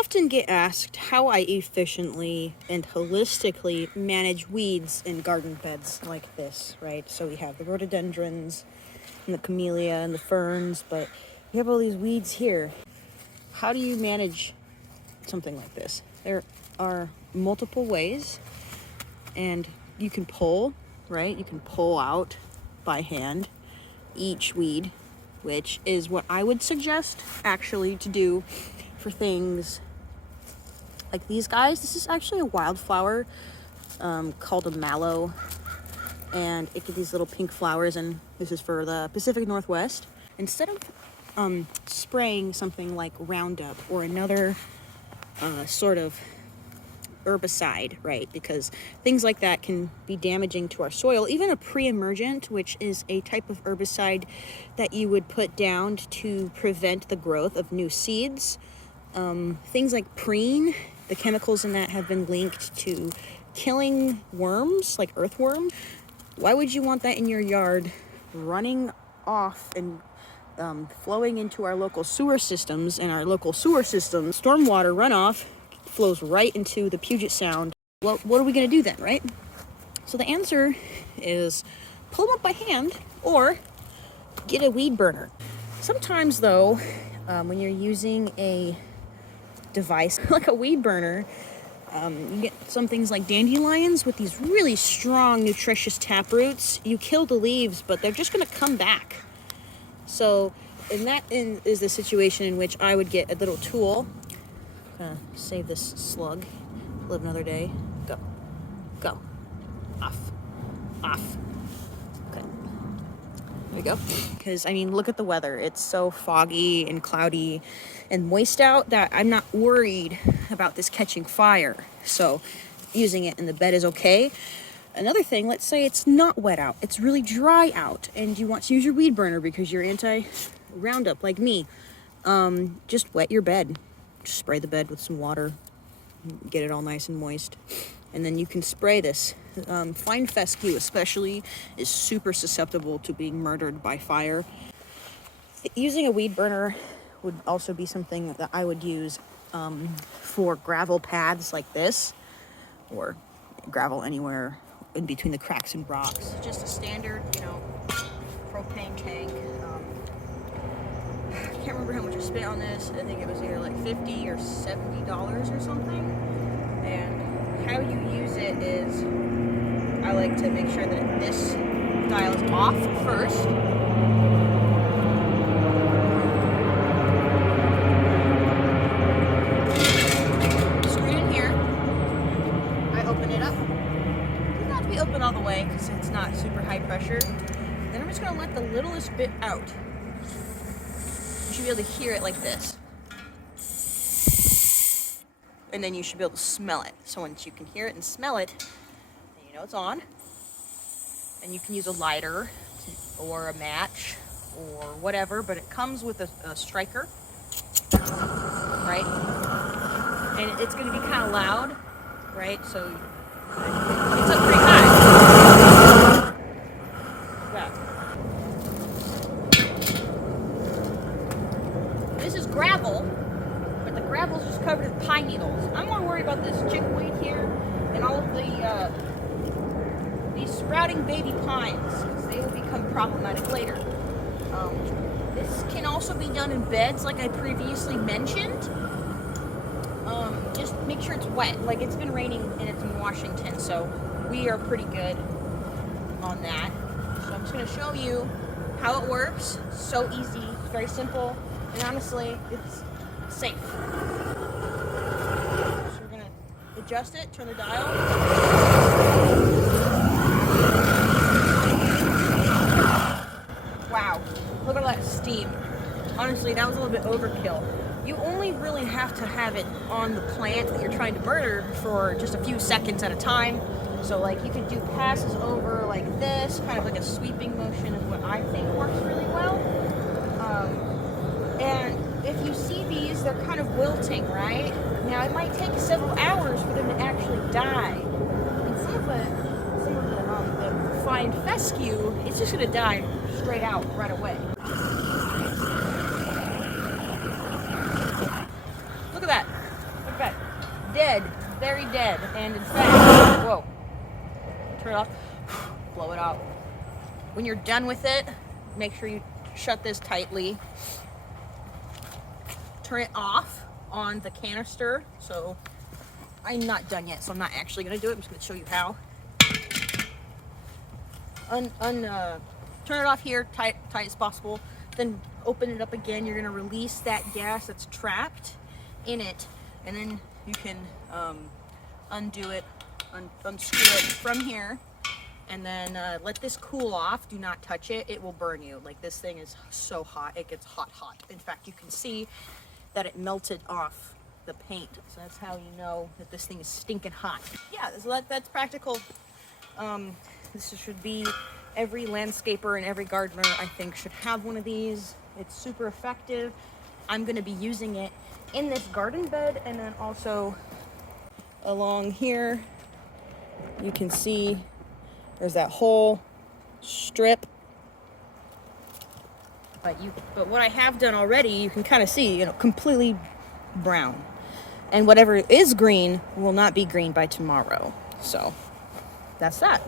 often get asked how I efficiently and holistically manage weeds in garden beds like this, right? So we have the rhododendrons and the camellia and the ferns, but we have all these weeds here. How do you manage something like this? There are multiple ways, and you can pull, right? You can pull out by hand each weed, which is what I would suggest actually to do for things like these guys. This is actually a wildflower called a mallow, and it gives these little pink flowers, and this is for the Pacific Northwest. Instead of spraying something like Roundup or another sort of herbicide, right? Because things like that can be damaging to our soil. Even a pre-emergent, which is a type of herbicide that you would put down to prevent the growth of new seeds. Things like PREEN, the chemicals in that have been linked to killing worms, like earthworms. Why would you want that in your yard running off and flowing into our local sewer systems? And our local sewer systems, stormwater runoff flows right into the Puget Sound. Well, what are we going to do then, right? So the answer is pull them up by hand or get a weed burner. Sometimes though, when you're using a device like a weed burner, you get some things like dandelions with these really strong, nutritious taproots. You kill the leaves, but they're just going to come back. So, and that is the situation in which I would get a little tool. Save this slug, live another day. Go, off. Okay, there we go. Because I mean, look at the weather. It's so foggy and cloudy and moist out that I'm not worried about this catching fire. So using it in the bed is okay. Another thing, let's say it's not wet out, it's really dry out, and you want to use your weed burner because you're anti-Roundup like me. Just wet your bed. Just spray the bed with some water, get it all nice and moist, and then you can spray this. Fine fescue especially is super susceptible to being murdered by fire. Using a weed burner would also be something that I would use for gravel paths like this, or gravel anywhere in between the cracks and rocks. Just a standard, propane tank. I can't remember how much I spent on this. I think it was either like $50 or $70 or something. And how you use it is, I like to make sure that this dial is off first. Screw it in here. I open it up. It doesn't have to be open all the way because it's not super high pressure. Then I'm just going to let the littlest bit out. You should be able to hear it like this. And then you should be able to smell it. So once you can hear it and smell it, then you know it's on. And you can use a lighter or a match or whatever, but it comes with a striker, right? And it's going to be kind of loud, right? So it's up pretty high. Yeah. This is gravel, but the gravel's just covered with pine needles. I'm more worried about this chickweed here and all of these sprouting baby pines, because they will become problematic later. This can also be done in beds, like I previously mentioned. Just make sure it's wet. Like, it's been raining and it's in Washington, so we are pretty good on that. So I'm just going to show you how it works. So easy, very simple. And honestly, it's safe. So we're going to adjust it, turn the dial. Wow, look at that steam. Honestly, that was a little bit overkill. You only really have to have it on the plant that you're trying to burn for just a few seconds at a time. So like you could do passes over like this, kind of like a sweeping motion is what I think works really well. And if you see these, they're kind of wilting, right? Now it might take several hours for them to actually die. And some of the fine fescue, it's just gonna die straight out right away. Look at that. fact, dead, very dead. And in fact, whoa, turn it off, blow it out. When you're done with it, make sure you shut this tightly. Turn it off on the canister. So I'm not done yet, so I'm not actually gonna do it. I'm just gonna show you how. Turn it off here, tight as possible. Then open it up again. You're gonna release that gas that's trapped in it, and then you can undo it, unscrew it from here, and then let this cool off. Do not touch it; it will burn you. Like, this thing is so hot; it gets hot. In fact, you can see that it melted off the paint. So that's how you know that this thing is stinking hot. Yeah, so that's practical. This should be every landscaper and every gardener, I think, should have one of these. It's super effective. I'm going to be using it in this garden bed, and then also along here you can see there's that whole strip. But what I have done already, you can kind of see, completely brown. And whatever is green will not be green by tomorrow. So that's that.